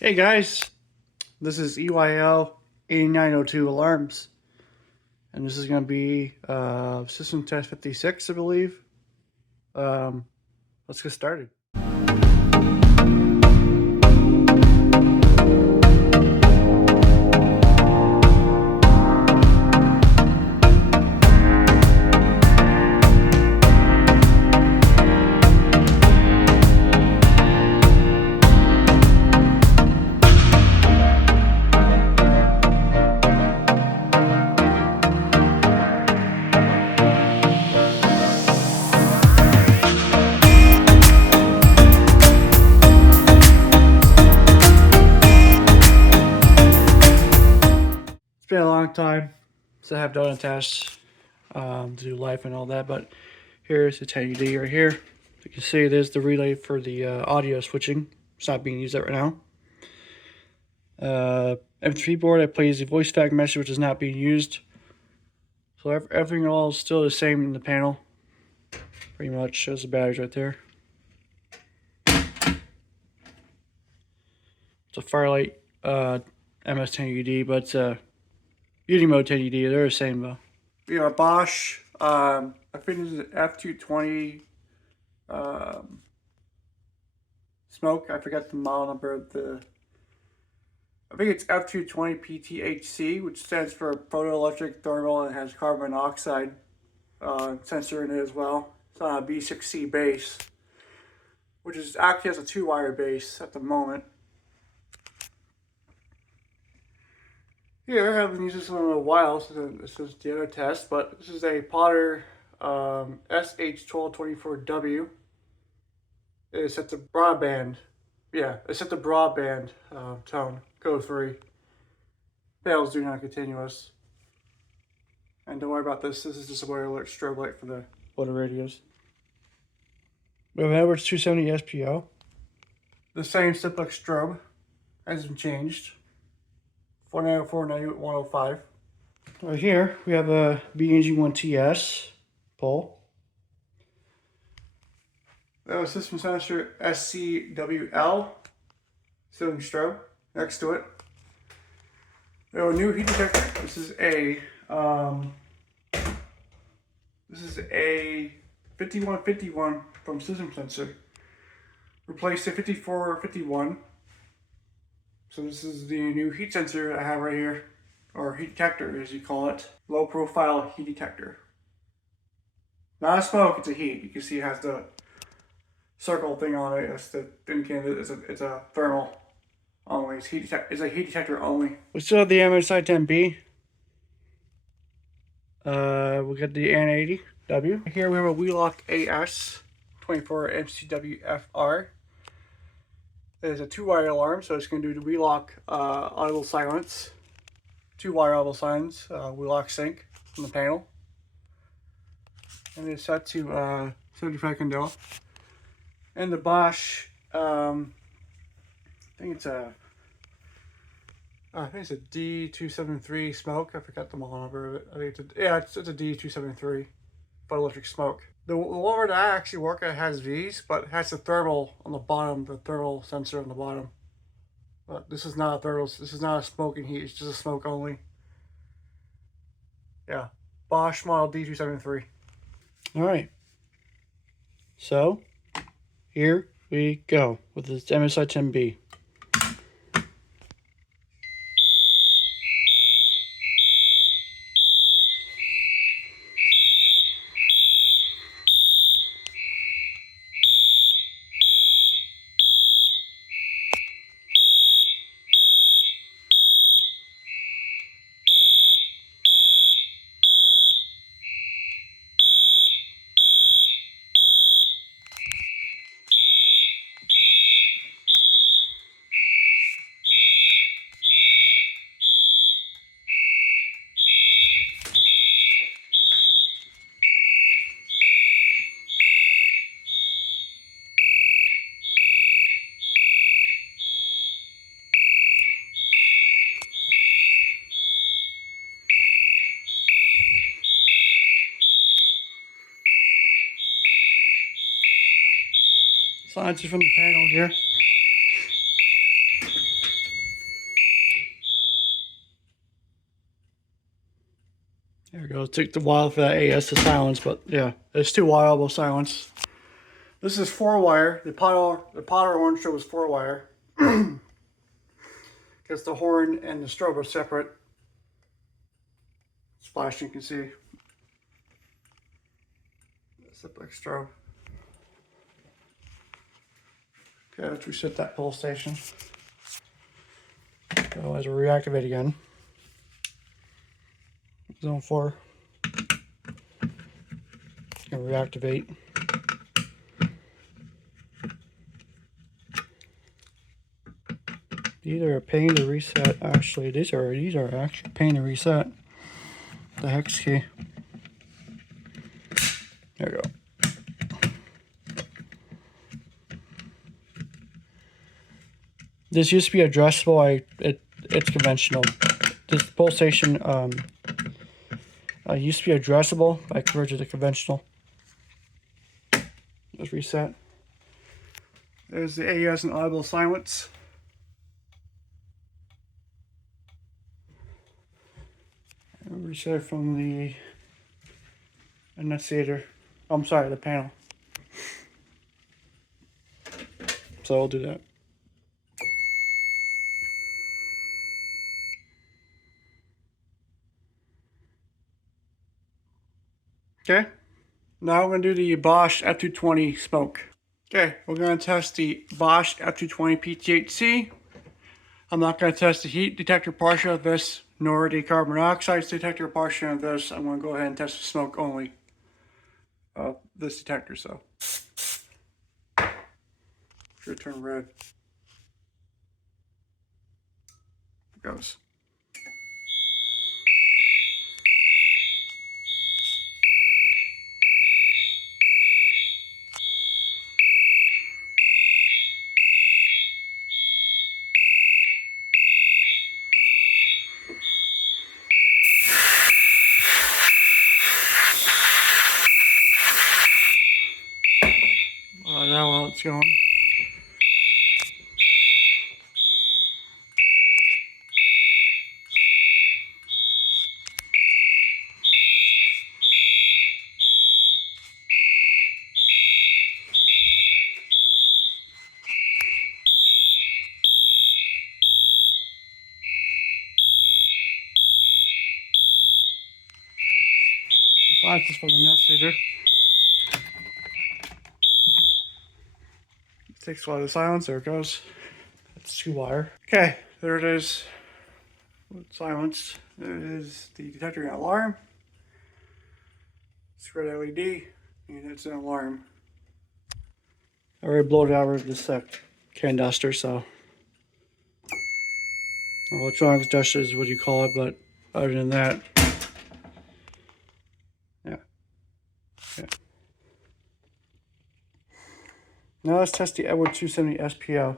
Hey guys, this is EYL 8902 Alarms, and this is going to be system test 56, I believe. Um, let's get started. It's been a long time since I have done a test to do life and all that, but here's the 10UD right here. You can see there's the relay for the audio switching. It's not being used right now. M3 board, I plays the voice fact message, which is not being used. So everything all is still the same in the panel. Pretty much shows the batteries right there. It's a Firelight MS10UD, but it's a UD mode 10UD. They're the same though. We have a Bosch. I think this is an F220 smoke. I forgot the model number of the. I think it's F220 PTHC, which stands for photoelectric thermal, and has carbon monoxide sensor in it as well. It's on a B6C base, which is actually has a 2-wire base at the moment. Here, I haven't used this one in a while, so this is the other test, but this is a Potter SH1224W. It's set to broadband. Yeah, it's set to broadband tone, code 3. Fails do not continuous. And don't worry about this, this is just a weather alert strobe light for the motor radios. We have an Edwards 270 SPO. The same simplex strobe hasn't changed. 494-105. Right here, we have a BNG1TS pole. We have a system sensor SCWL ceiling strobe next to it. We have a new heat detector. This is a 5151 from System Sensor. Replaced a 5451. So this is the new heat sensor I have right here, or heat detector as you call it. Low profile heat detector. Not a smoke, it's a heat. You can see it has the circle thing on it. That's the indicator it's a thermal only. It's a heat detector only. We still have the MSI 10B. We got the N80W. Here we have a Wheelock AS 24 MCWFR. It's a 2-wire alarm, so it's going to do the Wheelock audible silence. 2-wire audible silence, Wheelock sync from the panel. And it's set to 75 candela. And the Bosch, I think it's a D273 smoke. I forgot the model number of it. I think it's a D273 photoelectric smoke. The one where I actually work at has these, but it has the thermal on the bottom, the thermal sensor on the bottom. But this is not a thermal. This is not a smoking heat. It's just a smoke only. Yeah, Bosch model D273. All right. So here we go with this MSI 10B. Slides from the panel here. There we go. It took a while for that AS to silence, but yeah, it's 2 wire will silence. This is 4 wire. The Potter horn show was 4 wire. Because the horn and the strobe are separate. Splash, you can see. That's a big strobe. Okay, let's reset that pull station. Otherwise, we'll reactivate again. Zone 4. And reactivate. These are a pain to reset. Actually, these are actually a pain to reset. The hex key. There we go. This used to be addressable. It's conventional. This pull station used to be addressable. I converted to conventional. Let's reset. There's the AES and audible silence. And reset from the annunciator. Oh, I'm sorry, the panel. So I'll do that. Okay. Now we're going to do the Bosch F220 smoke. Okay, we're going to test the Bosch F220 PTHC. I'm not going to test the heat detector portion of this, nor the carbon monoxide detector portion of this. I'm going to go ahead and test the smoke only of this detector. So, should turn red. It goes. Now while it's going. Silence is for the annunciator. It takes a lot of silence. There it goes. That's 2 wire. Okay, there it is. Silence. There it is. The detector and alarm. It's red LED, and it's an alarm. I already blowed it out with this can duster, so. Or electronics duster is what you call it, but other than that, yeah. Okay. Now let's test the Edward 270 SPO.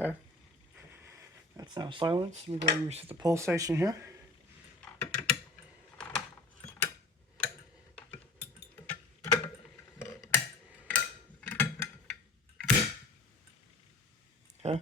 Okay. That's now silenced. Let me go ahead and reset the pull station here. Okay.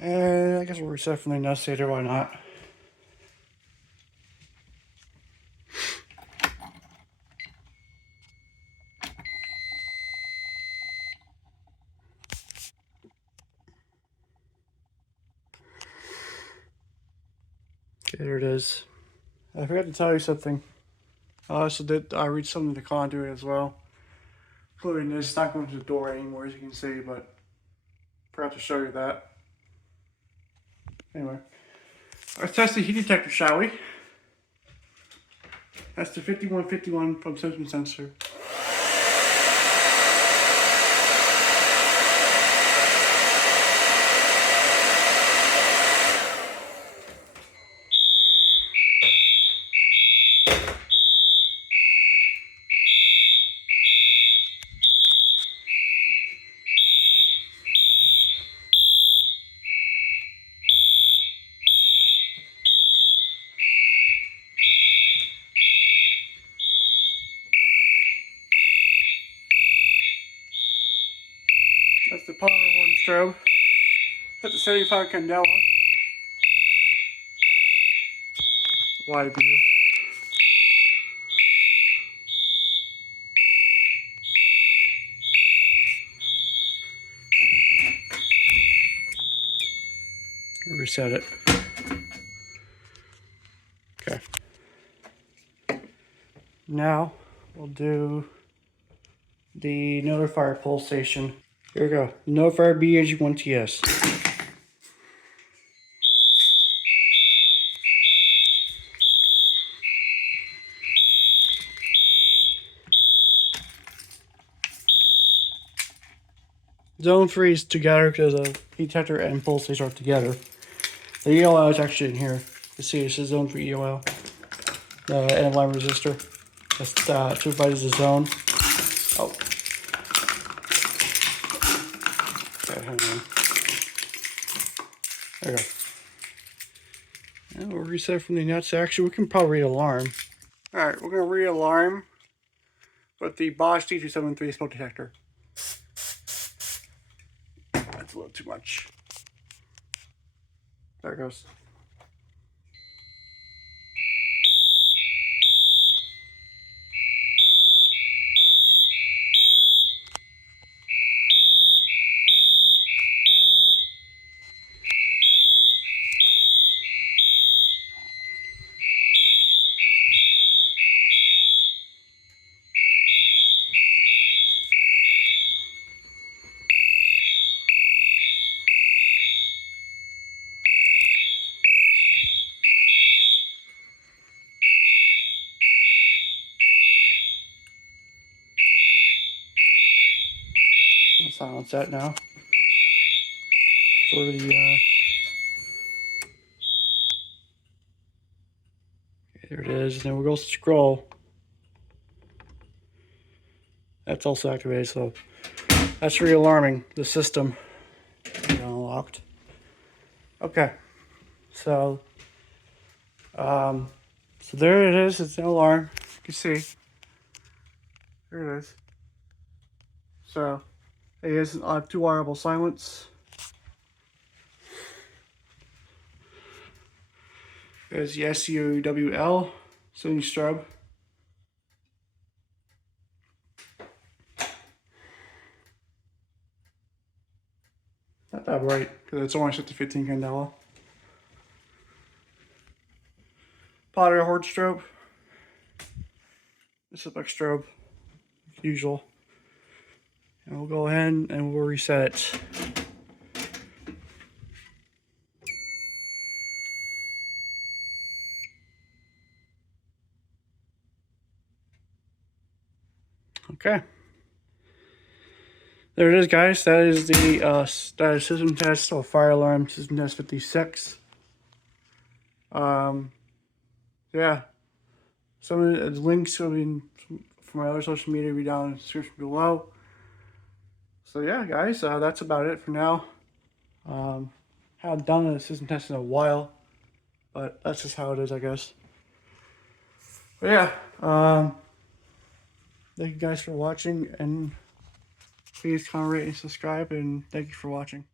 And I guess we'll reset from the annunciator, why not? Okay, there it is. I forgot to tell you something. I also did read some of the conduit as well. Including this, it's not going to the door anymore, as you can see, but I forgot to show you that. Anyway, let's test the heat detector, shall we? That's the 5151 from Simpson sensor. the polymer horn strobe. Set to 75 candela. Wide view. Reset it. Okay. Now we'll do the notifier pulsation. Here we go. Notifier BNG1TS. Zone 3 is together because the heat detector and pulsator are together. The EOL is actually in here. You see, it says Zone 3 EOL. The end line resistor. That's supervises the zone. Oh. Okay, hang on. There we go. And we'll reset from the nuts. Actually, we can probably read alarm. Alright, we're going to read alarm with the Bosch D273 smoke detector. That's a little too much. There it goes. I'll silence that now. For the okay, there it is. And then we'll go scroll. That's also activated, so that's re-alarming the system. Unlocked. Okay, so so there it is. It's an alarm. You can see. There it is. So it is 2 wirable silence. There's the SUWL sitting strobe. Not that bright because it's only set to 15 candela. Potter horde strobe. This is like strobe, usual. And we'll go ahead and we'll reset it. Okay. There it is, guys. That is the status system test of fire alarm system test 56. Yeah. Some of the links will be for my other social media will be down in the description below. So yeah, guys, that's about it for now. Haven't done a system test in a while, but that's just how it is, I guess. But yeah, thank you guys for watching, and please comment, rate, and subscribe, and thank you for watching.